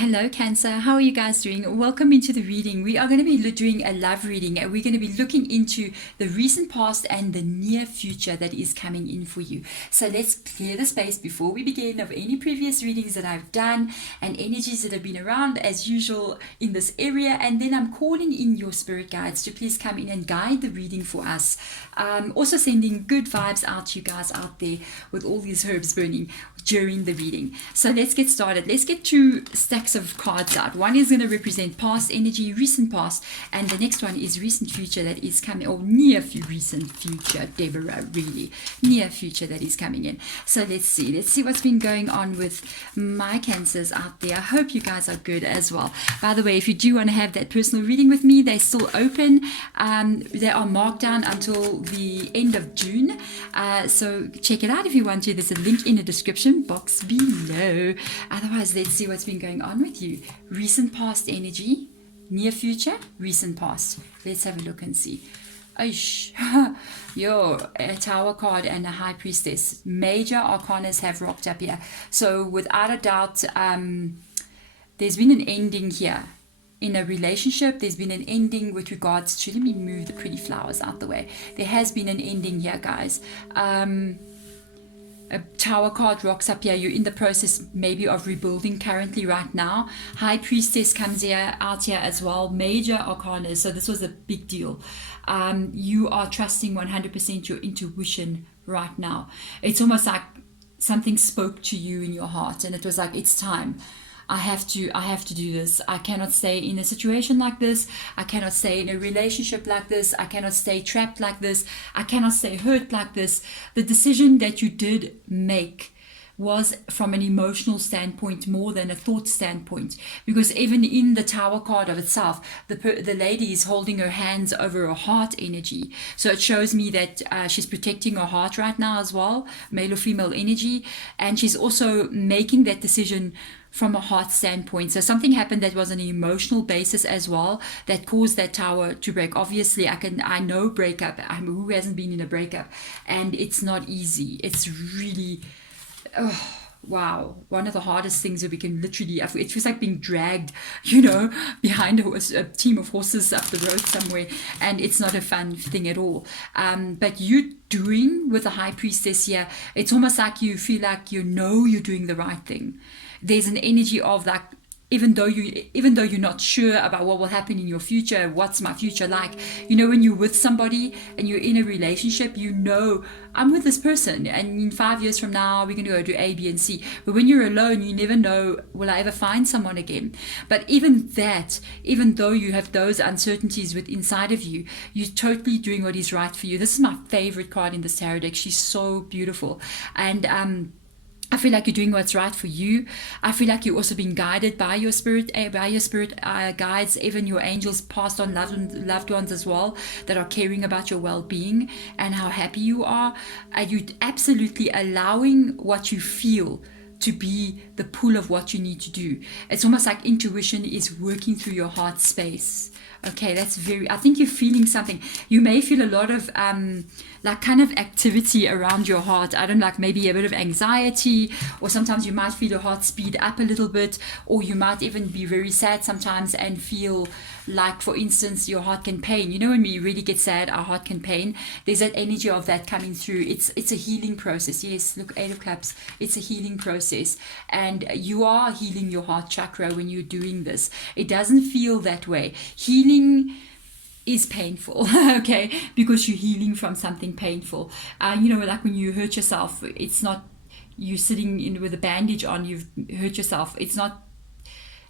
Hello Cancer, how are you guys doing? Welcome into the reading. We are going to be doing a love reading and we're going to be looking into the recent past and the near future that is coming in for you. So let's clear the space before we begin of any previous readings that I've done and energies that have been around as usual in this area, and then I'm calling in your spirit guides to please come in and guide the reading for us. Also sending good vibes out to you guys out there with all these herbs burning during the reading. So let's get started. Let's get two stacks of cards out. One is going to represent past energy, recent past, and the next one is recent future that is coming, or recent future, Deborah, really near future that is coming in. So let's see what's been going on with my Cancers out there. I hope you guys are good as well. By the way, if you do want to have that personal reading with me, they're still open. They are marked down until the end of June, so check it out if you want to. There's a link in the description box below. Otherwise, let's see what's been going on with you. Recent past energy, near future, recent past. Let's have a look and see. A Tower card and a High Priestess. Major arcanas have rocked up here. So without a doubt, there's been an ending here. In a relationship, there's been an ending with regards to, let me move the pretty flowers out the way. There has been an ending here, guys. A Tower card rocks up here. You're in the process maybe of rebuilding currently right now. High Priestess comes out here as well. Major arcana. So this was a big deal. You are trusting 100% your intuition right now. It's almost like something spoke to you in your heart and it was like, it's time. I have to do this. I cannot stay in a situation like this. I cannot stay in a relationship like this. I cannot stay trapped like this. I cannot stay hurt like this. The decision that you did make was from an emotional standpoint more than a thought standpoint, because even in the Tower card of itself, the lady is holding her hands over her heart energy. So it shows me that she's protecting her heart right now as well, male or female energy, and she's also making that decision from a heart standpoint. So something happened that was on an emotional basis as well that caused that Tower to break. Obviously, I know breakup. Who hasn't been in a breakup? And it's not easy. It's really, wow, one of the hardest things that we can literally, it feels like being dragged, behind a team of horses up the road somewhere, and it's not a fun thing at all. But you doing with the High Priestess here, it's almost like you feel like you're doing the right thing. There's an energy of like, even though you're not sure about what will happen in your future, what's my future like, when you're with somebody and you're in a relationship, I'm with this person and in 5 years from now we're going to go do A, B and C. But when you're alone, you never know, will I ever find someone again? But even though you have those uncertainties inside of you, you're totally doing what is right for you. This is my favorite card in this tarot deck. She's so beautiful. And I feel like you're doing what's right for you. I feel like you're also being guided by your spirit guides, even your angels, passed on loved ones as well, that are caring about your well-being and how happy you are. And you're absolutely allowing what you feel to be the pull of what you need to do. It's almost like intuition is working through your heart space. Okay, I think you're feeling something. You may feel a lot of kind of activity around your heart. I don't know, like maybe a bit of anxiety, or sometimes you might feel your heart speed up a little bit, or you might even be very sad sometimes and feel like, for instance, your heart can pain. When we really get sad, our heart can pain. There's that energy of that coming through. It's a healing process. Yes, look, 8 of Cups. It's a healing process. And you are healing your heart chakra when you're doing this. It doesn't feel that way. Healing is painful, okay, because you're healing from something painful. Like when you hurt yourself, it's not you sitting with a bandage on, you've hurt yourself. It's not,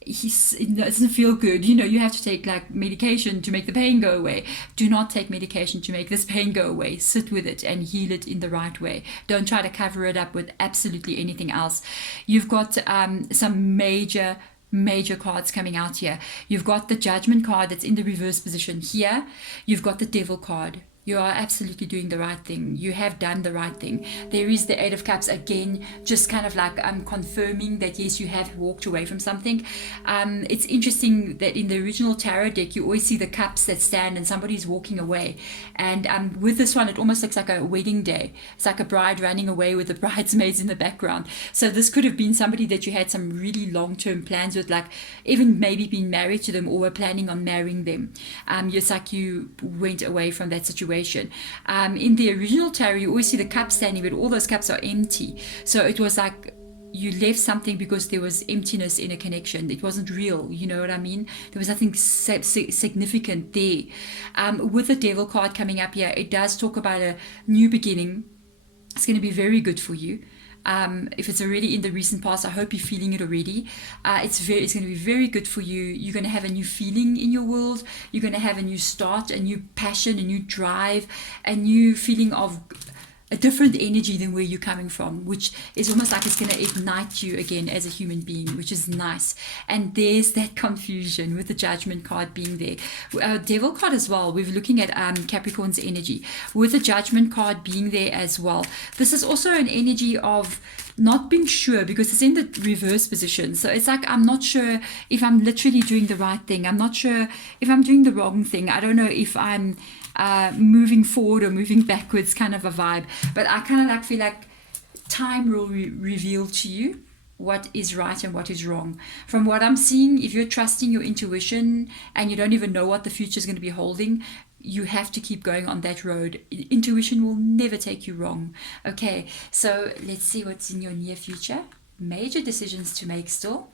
it doesn't feel good. You have to take like medication to make the pain go away. Do not take medication to make this pain go away. Sit with it and heal it in the right way. Don't try to cover it up with absolutely anything else. You've got some major cards coming out here. You've got the Judgment card that's in the reverse position here. You've got the Devil card You are absolutely doing the right thing. You have done the right thing. There is the Eight of Cups again, just kind of like confirming that yes, you have walked away from something. It's interesting that in the original tarot deck, you always see the cups that stand and somebody's walking away. And with this one, it almost looks like a wedding day. It's like a bride running away with the bridesmaids in the background. So this could have been somebody that you had some really long-term plans with, like even maybe been married to them or were planning on marrying them. It's like you went away from that situation. In the original tarot, you always see the cups standing, but all those cups are empty. So it was like you left something because there was emptiness in a connection. It wasn't real, you know what I mean? There was nothing significant there. With the Devil card coming up here, it does talk about a new beginning. It's going to be very good for you. If it's already in the recent past, I hope you're feeling it already. It's going to be very good for you. You're going to have a new feeling in your world. You're going to have a new start, a new passion, a new drive, a new feeling of a different energy than where you're coming from, which is almost like it's going to ignite you again as a human being, which is nice. And there's that confusion with the Judgment card being there. Devil card as well, we're looking at Capricorn's energy. With the Judgment card being there as well, this is also an energy of not being sure because it's in the reverse position. So it's like, I'm not sure if I'm literally doing the right thing. I'm not sure if I'm doing the wrong thing. I don't know if I'm moving forward or moving backwards, kind of a vibe. But I kind of like feel like time will reveal to you what is right and what is wrong. From what I'm seeing, if you're trusting your intuition and you don't even know what the future is going to be holding, you have to keep going on that road. Intuition will never take you wrong. Okay, so let's see what's in your near future. Major decisions to make still.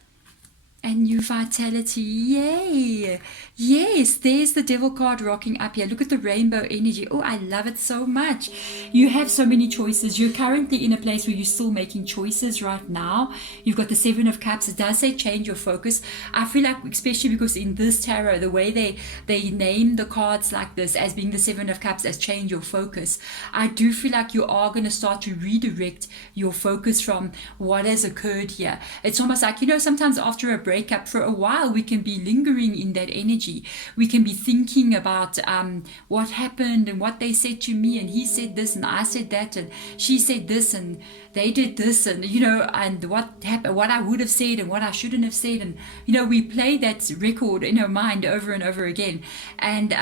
And new vitality, yay! Yes, there's the Devil card rocking up here. Look at the rainbow energy. Oh, I love it so much. You have so many choices. You're currently in a place where you're still making choices right now. You've got the Seven of Cups. It does say change your focus. I feel like, especially because in this tarot, the way they name the cards like this as being the Seven of Cups as change your focus, I do feel like you are going to start to redirect your focus from what has occurred here. It's almost like, sometimes after a breakup, for a while we can be lingering in that energy. We can be thinking about what happened and what they said to me, and he said this and I said that and she said this and they did this, and and what happened, what I would have said and what I shouldn't have said, and we play that record in our mind over and over again. And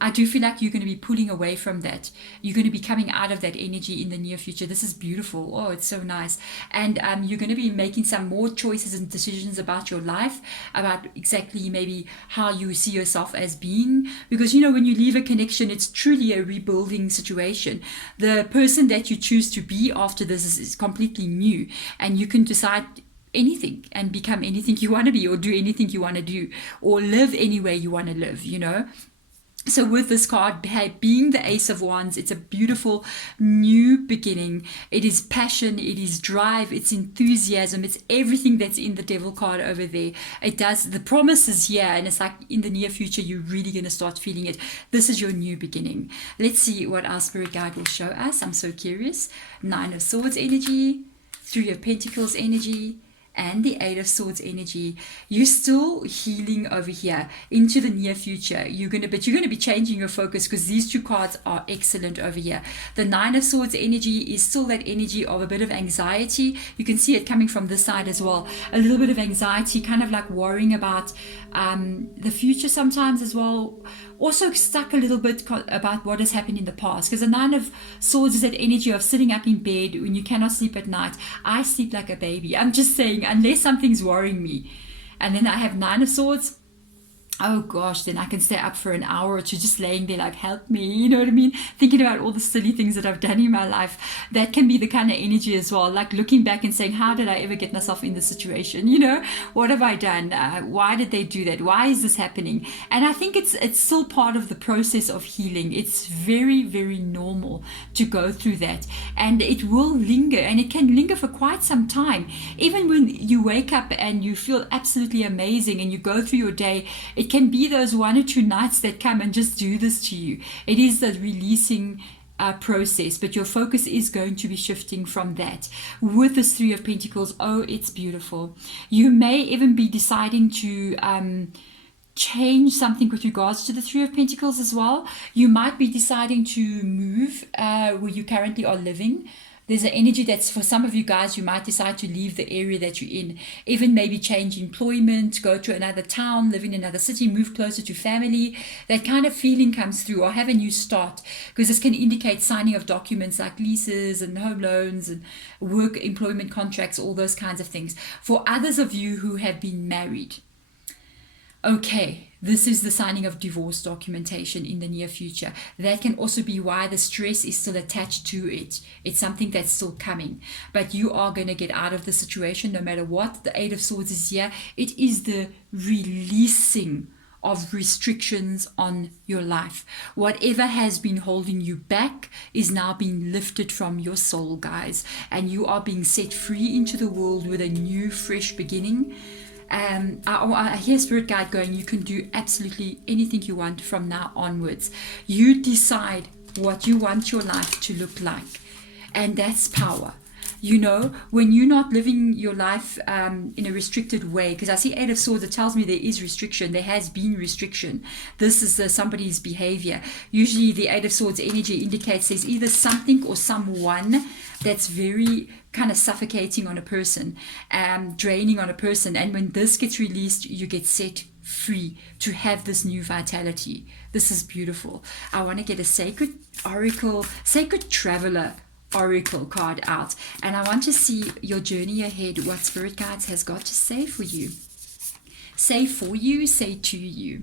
I do feel like you're going to be pulling away from that. You're going to be coming out of that energy in the near future. This is beautiful. Oh, it's so nice. And you're going to be making some more choices and decisions about your life, about exactly maybe how you see yourself as being, because when you leave a connection, it's truly a rebuilding situation. The person that you choose to be after this is completely new, and you can decide anything and become anything you want to be, or do anything you want to do, or live any way you want to live. So with this card being the Ace of Wands, it's a beautiful new beginning. It is passion, it is drive, it's enthusiasm, it's everything that's in the Devil card over there. The promise is here, and it's like in the near future, you're really going to start feeling it. This is your new beginning. Let's see what our Spirit Guide will show us. I'm so curious. Nine of Swords energy, Three of Pentacles energy, and the Eight of Swords energy. You're still healing over here into the near future. But you're going to be changing your focus, because these two cards are excellent over here. The Nine of Swords energy is still that energy of a bit of anxiety. You can see it coming from this side as well. A little bit of anxiety, kind of like worrying about the future sometimes as well. Also stuck a little bit about what has happened in the past, because the Nine of Swords is that energy of sitting up in bed when you cannot sleep at night. I sleep like a baby. I'm just saying, unless something's worrying me. And then I have Nine of Swords. Oh gosh, then I can stay up for an hour or two just laying there like, help me, you know what I mean? Thinking about all the silly things that I've done in my life. That can be the kind of energy as well, like looking back and saying, how did I ever get myself in this situation? What have I done? Why did they do that? Why is this happening? And I think it's still part of the process of healing. It's very, very normal to go through that. And it will linger, and it can linger for quite some time. Even when you wake up and you feel absolutely amazing and you go through your day, it can be those 1 or 2 nights that come and just do this to you. It is the releasing process, but your focus is going to be shifting from that. With this Three of Pentacles, oh, it's beautiful. You may even be deciding to change something with regards to the Three of Pentacles as well. You might be deciding to move where you currently are living. There's an energy that's, for some of you guys, you might decide to leave the area that you're in, even maybe change employment, go to another town, live in another city, move closer to family. That kind of feeling comes through, or have a new start, because this can indicate signing of documents like leases and home loans and work employment contracts, all those kinds of things. For others of you who have been married, okay, this is the signing of divorce documentation in the near future. That can also be why the stress is still attached to it. It's something that's still coming. But you are going to get out of the situation no matter what. The Eight of Swords is here. It is the releasing of restrictions on your life. Whatever has been holding you back is now being lifted from your soul, guys. And you are being set free into the world with a new, fresh beginning. I hear Spirit Guide going, you can do absolutely anything you want from now onwards. You decide what you want your life to look like. And that's power. You know, when you're not living your life in a restricted way, because I see Eight of Swords, it tells me there is restriction, there has been restriction. This is somebody's behavior. Usually the Eight of Swords energy indicates there's either something or someone that's very kind of suffocating on a person, draining on a person. And when this gets released, you get set free to have this new vitality. This is beautiful. I want to get a sacred oracle, sacred traveler oracle card out, and I want to see your journey ahead, what Spirit Guides has got to say for you. Say for you, say to you.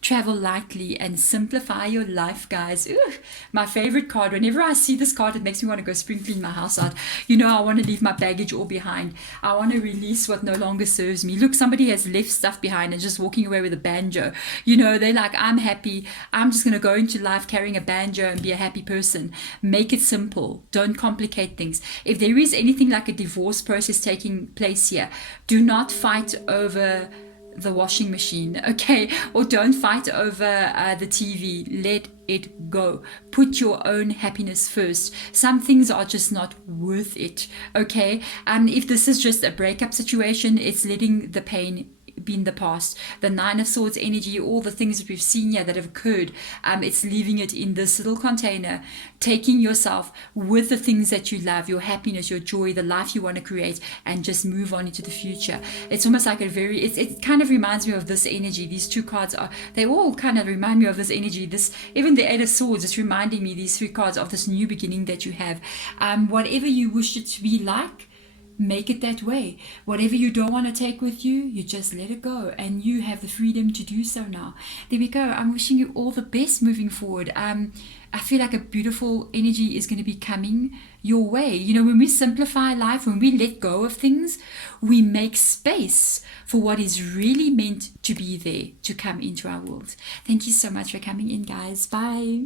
Travel lightly and simplify your life, guys. Ooh, my favorite card. Whenever I see this card, it makes me want to go sprinkling my house out. You know, I want to leave my baggage all behind. I want to release what no longer serves me. Look, somebody has left stuff behind and just walking away with a banjo. You know, they're like, I'm happy. I'm just going to go into life carrying a banjo and be a happy person. Make it simple. Don't complicate things. If there is anything like a divorce process taking place here, do not fight over the washing machine, okay? Or don't fight over the TV. Let it go. Put your own happiness first. Some things are just not worth it, okay? If this is just a breakup situation, it's letting the pain be in the past. The Nine of Swords energy, all the things that we've seen here that have occurred, it's leaving it in this little container, taking yourself with the things that you love, your happiness, your joy, the life you want to create, and just move on into the future. It's almost like it kind of reminds me of this energy. These two cards they all kind of remind me of this energy. This, even the Eight of Swords, it's reminding me, these three cards, of this new beginning that you have. Whatever you wish it to be like, make it that way. Whatever you don't want to take with you, you just let it go, and you have the freedom to do so now. There we go. I'm wishing you all the best moving forward. I feel like a beautiful energy is going to be coming your way. You know, when we simplify life, when we let go of things, we make space for what is really meant to be there, to come into our world. Thank you so much for coming in, guys. Bye.